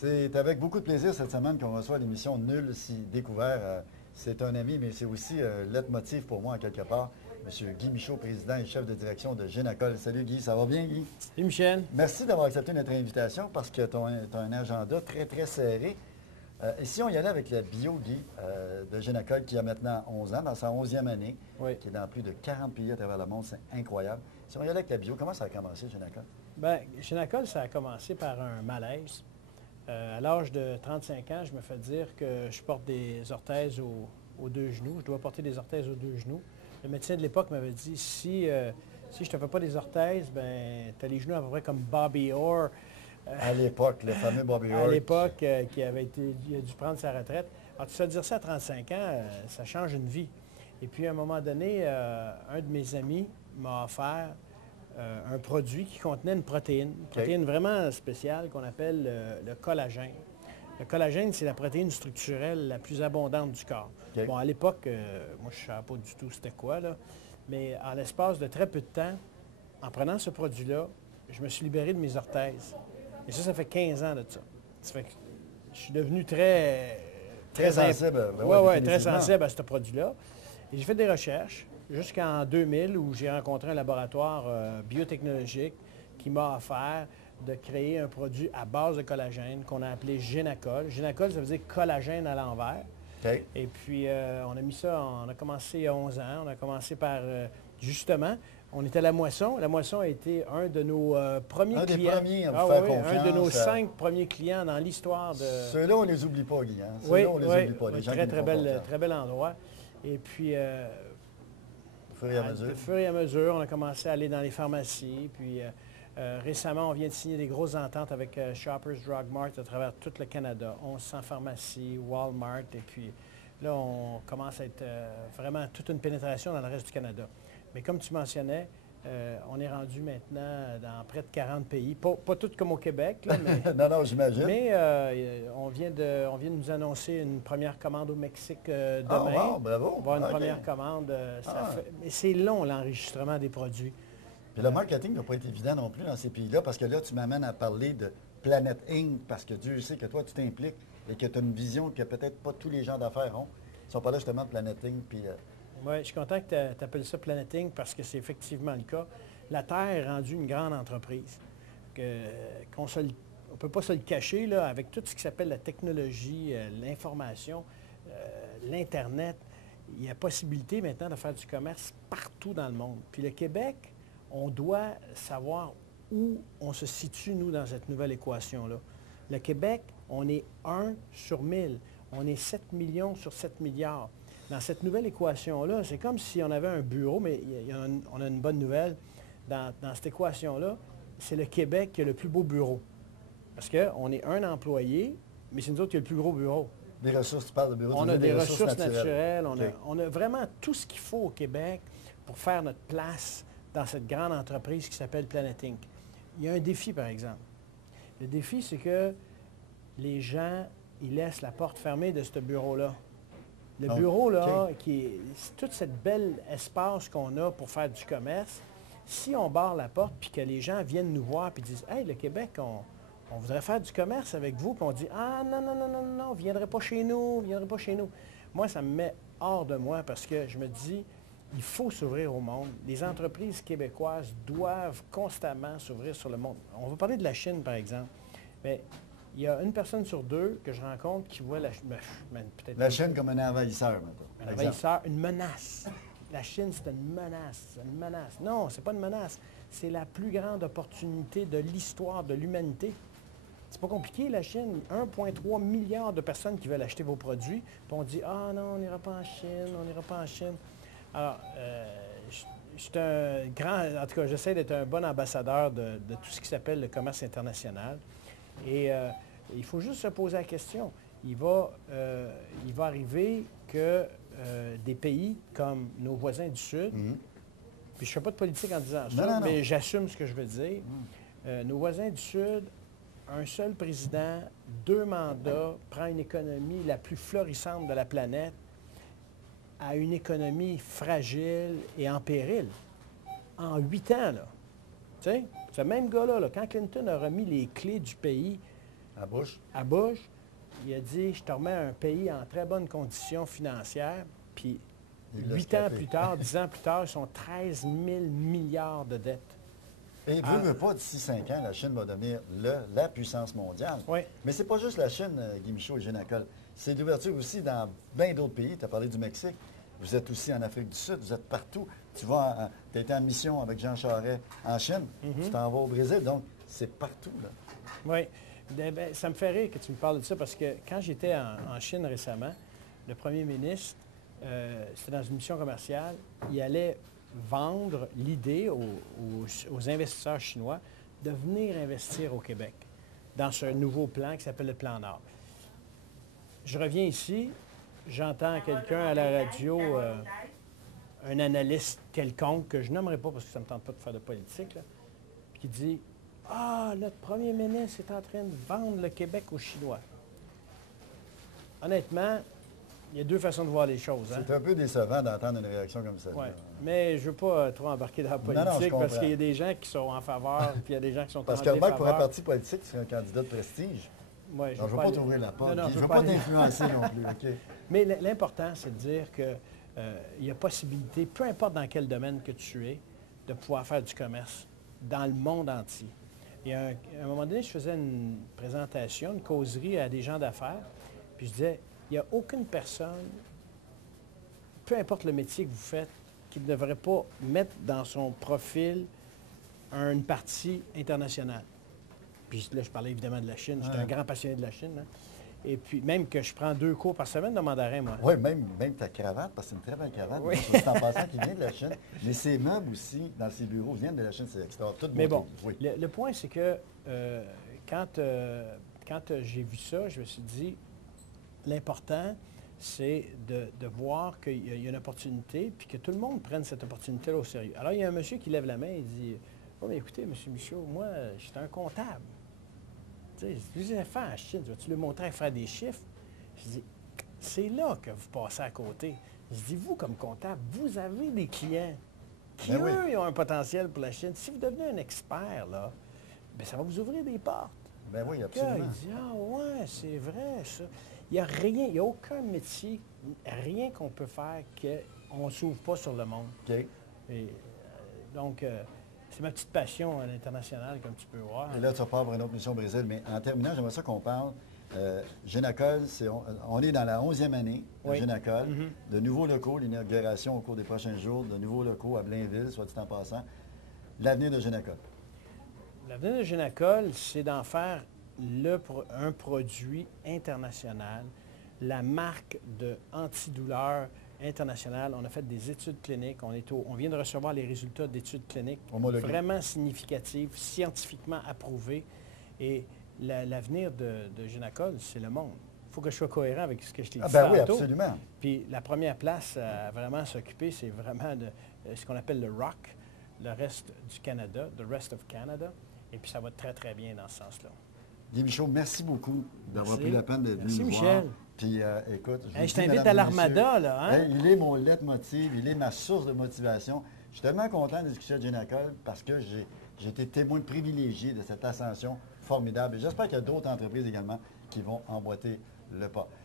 C'est avec beaucoup de plaisir cette semaine qu'on reçoit l'émission Nul si découvert. C'est un ami, mais c'est aussi leitmotiv pour moi en quelque part. M. Guy Michaud, président et chef de direction de Génacol. Salut Guy, ça va bien Guy? Salut Michel. Merci d'avoir accepté notre invitation parce que tu as un agenda très, très serré. Et si on y allait avec la bio, Guy, de Génacol, qui a maintenant 11 ans, dans sa 11e année, Oui. qui est dans plus de 40 pays à travers le monde, c'est incroyable. Si on y allait avec la bio, comment ça a commencé, Génacol? Bien, Génacol, ça a commencé par un malaise. À l'âge de 35 ans, je me fais dire que je porte des orthèses aux deux genoux. Je dois porter des orthèses aux deux genoux. Le médecin de l'époque m'avait dit, si je ne te fais pas des orthèses, ben tu as les genoux à peu près comme Bobby Orr. À l'époque, le fameux Bobby Orr. À l'époque, il a dû prendre sa retraite. Alors, tu sais, dire ça à 35 ans, ça change une vie. Et puis, à un moment donné, un de mes amis m'a offert un produit qui contenait une protéine vraiment spéciale qu'on appelle le collagène. Le collagène, c'est la protéine structurelle la plus abondante du corps. Okay. Bon, à l'époque, moi, je ne savais pas du tout c'était quoi, là, mais en l'espace de très peu de temps, en prenant ce produit-là, je me suis libéré de mes orthèses. Et ça fait 15 ans de ça. Ça fait que je suis devenu très sensible. Oui, très sensible à ce produit-là. Et j'ai fait des recherches jusqu'en 2000 où j'ai rencontré un laboratoire biotechnologique qui m'a offert de créer un produit à base de collagène qu'on a appelé Génacol. Génacol, ça veut dire collagène à l'envers. Okay. Et puis, on a mis ça, on a commencé il y a 11 ans. On a commencé par, justement, on était à la moisson. La moisson a été un de nos premiers clients. Un des premiers à vous faire confiance. Un de nos 5 premiers clients dans l'histoire de... Ceux-là, on ne les oublie pas, Guy. Hein? Oui, Ceux-là, on les oublie pas. Les gens très bel endroit. Et puis, au fur et à mesure. Au fur et à mesure, on a commencé à aller dans les pharmacies. Puis, récemment, on vient de signer des grosses ententes avec Shoppers Drug Mart à travers tout le Canada. 1100 pharmacies, Walmart. Et puis, là, on commence à être vraiment toute une pénétration dans le reste du Canada. Mais comme tu mentionnais, on est rendu maintenant dans près de 40 pays. Pas tout comme au Québec, là, mais... non, j'imagine. Mais on vient de nous annoncer une première commande au Mexique demain. Oh, wow, bravo! On va avoir une première commande. Mais c'est long, l'enregistrement des produits. Puis le marketing n'a pas été évident non plus dans ces pays-là, parce que là, tu m'amènes à parler de Planète Inc., parce que Dieu sait que toi, tu t'impliques et que tu as une vision que peut-être pas tous les gens d'affaires ont. Ils sont pas là justement de Planète Inc., puis... Oui, je suis content que tu appelles ça Planet Inc. parce que c'est effectivement le cas. La Terre est rendue une grande entreprise. On ne peut pas se le cacher, là, avec tout ce qui s'appelle la technologie, l'information, l'Internet. Il y a possibilité maintenant de faire du commerce partout dans le monde. Puis le Québec, on doit savoir où on se situe, nous, dans cette nouvelle équation-là. Le Québec, on est 1 sur 1000. On est 7 millions sur 7 milliards. Dans cette nouvelle équation-là, c'est comme si on avait un bureau, mais on a une bonne nouvelle. Dans cette équation-là, c'est le Québec qui a le plus beau bureau. Parce qu'on est un employé, mais c'est nous autres qui a le plus gros bureau. Des ressources, tu parles de bureau. On a des ressources naturelles. Okay. On a vraiment tout ce qu'il faut au Québec pour faire notre place dans cette grande entreprise qui s'appelle Planet Inc. Il y a un défi, par exemple. Le défi, c'est que les gens, ils laissent la porte fermée de ce bureau-là. Le bureau, là, qui est tout ce bel espace qu'on a pour faire du commerce, si on barre la porte puis que les gens viennent nous voir et disent « Hey, le Québec, on voudrait faire du commerce avec vous », puis on dit « Ah, non, vous ne viendrez pas chez nous, Moi, ça me met hors de moi parce que je me dis, il faut s'ouvrir au monde. Les entreprises québécoises doivent constamment s'ouvrir sur le monde. On va parler de la Chine, par exemple. Mais il y a une personne sur deux que je rencontre qui voit la Chine comme un envahisseur, maintenant. Un envahisseur, une menace. La Chine, c'est une menace. Non, ce n'est pas une menace. C'est la plus grande opportunité de l'histoire de l'humanité. C'est pas compliqué, la Chine. 1,3 milliard de personnes qui veulent acheter vos produits. Puis on dit « Ah non, on n'ira pas en Chine, Alors, je suis un grand... En tout cas, j'essaie d'être un bon ambassadeur de tout ce qui s'appelle le commerce international. Et il faut juste se poser la question. Il va arriver que des pays comme nos voisins du Sud, puis je ne fais pas de politique en disant ça, mais j'assume ce que je veux dire. Nos voisins du Sud, un seul président, 2 mandats, prend une économie la plus florissante de la planète à une économie fragile et en péril. En 8 ans, là. Tu sais, ce même gars-là, quand Clinton a remis les clés du pays À Bush. à Bush. Il a dit, je te remets un pays en très bonne condition financière. Puis Il l'a 8 ans scrappé. plus tard, 10 ans plus tard, ils sont 13 000 milliards de dettes. Et veut pas, d'ici 5 ans, la Chine va devenir la puissance mondiale. Oui. Mais c'est pas juste la Chine, Guy Michaud et Génacol. C'est l'ouverture aussi dans bien d'autres pays. Tu as parlé du Mexique. Vous êtes aussi en Afrique du Sud. Vous êtes partout. Tu vas, tu as été en mission avec Jean Charest en Chine. Tu t'en vas au Brésil. Donc, c'est partout, là. Oui. Ben, ça me fait rire que tu me parles de ça parce que quand j'étais en Chine récemment, le premier ministre, c'était dans une mission commerciale, il allait vendre l'idée aux investisseurs chinois de venir investir au Québec dans ce nouveau plan qui s'appelle le Plan Nord. Je reviens ici, j'entends quelqu'un à la radio, un analyste quelconque, que je nommerai pas parce que ça ne me tente pas de faire de politique, là, qui dit « Ah, notre premier ministre est en train de vendre le Québec aux Chinois. » Honnêtement, il y a deux façons de voir les choses. Hein? C'est un peu décevant d'entendre une réaction comme ça. Ouais. Mais je ne veux pas trop embarquer dans la politique Non, je parce comprends. qu'il y a des gens qui sont en faveur puis il y a des gens qui sont Parce en que remarque, pour un défaveur. parti politique, c'est un candidat de prestige. Ouais, Je ne veux pas t'ouvrir la porte. Non, Guy. Je ne veux pas t'influencer non plus. OK? Mais l'important, c'est de dire qu'il y a possibilité, peu importe dans quel domaine que tu es, de pouvoir faire du commerce dans le monde entier. Et à un moment donné, je faisais une présentation, une causerie à des gens d'affaires, puis je disais, il n'y a aucune personne, peu importe le métier que vous faites, qui ne devrait pas mettre dans son profil une partie internationale. Puis là, je parlais évidemment de la Chine. J'étais un grand passionné de la Chine. Hein. Et puis, même que je prends 2 cours par semaine de mandarin, moi. Oui, même ta cravate, parce que c'est une très belle cravate. Oui. C'est en passant qui vient de la Chine. Mais ces meubles aussi, dans ces bureaux, viennent de la Chine. C'est extraordinaire. Tout Mais beauté. bon, Oui. le point, c'est que quand j'ai vu ça, je me suis dit, l'important, c'est de voir qu'il y a une opportunité, puis que tout le monde prenne cette opportunité-là au sérieux. Alors, il y a un monsieur qui lève la main et dit, « Oh, mais écoutez, M. Michaud, moi, je suis un comptable. Tu sais, les enfants en Chine, vas-tu lui montrer à faire des chiffres? » Je dis, « C'est là que vous passez à côté. » Je dis, « Vous, comme comptable, vous avez des clients qui, Ben oui. eux, ils ont un potentiel pour la Chine. Si vous devenez un expert, là, bien, ça va vous ouvrir des portes. » Ben oui, Là, absolument. il dit, « Ah ouais, c'est vrai, ça. » Il n'y a rien, il n'y a aucun métier, rien qu'on peut faire qu'on ne s'ouvre pas sur le monde. OK. Et, donc, c'est ma petite passion à l'international, comme tu peux voir. Et là, tu repars pour une autre mission au Brésil. Mais en terminant, j'aimerais ça qu'on parle. Génacol, on est dans la 11e année de Oui. Génacol. De nouveaux locaux, l'inauguration au cours des prochains jours, de nouveaux locaux à Blainville, soit dit en passant. L'avenir de Génacol. L'avenir de Génacol, c'est d'en faire un produit international, la marque de antidouleur internationale. On a fait des études cliniques. On vient de recevoir les résultats d'études cliniques Homologué. vraiment significatives, scientifiquement approuvées. Et l'avenir de Génacol, c'est le monde. Il faut que je sois cohérent avec ce que je t'ai dit Ben oui, tantôt. absolument. Puis la première place à vraiment s'occuper, c'est vraiment de ce qu'on appelle le ROC, le reste du Canada, the rest of Canada. Et puis ça va très, très bien dans ce sens-là. Guy Michaud, merci beaucoup d'avoir Merci. pris la peine d'être venu Merci, nous Michel. voir. Puis, écoute, vous Hey, dis, je t'invite mesdames à et l'Armada, messieurs, là, hein? il est mon leitmotiv, il est ma source de motivation. Je suis tellement content de discuter de Génacol parce que j'ai été témoin privilégié de cette ascension formidable. Et j'espère qu'il y a d'autres entreprises également qui vont emboîter le pas.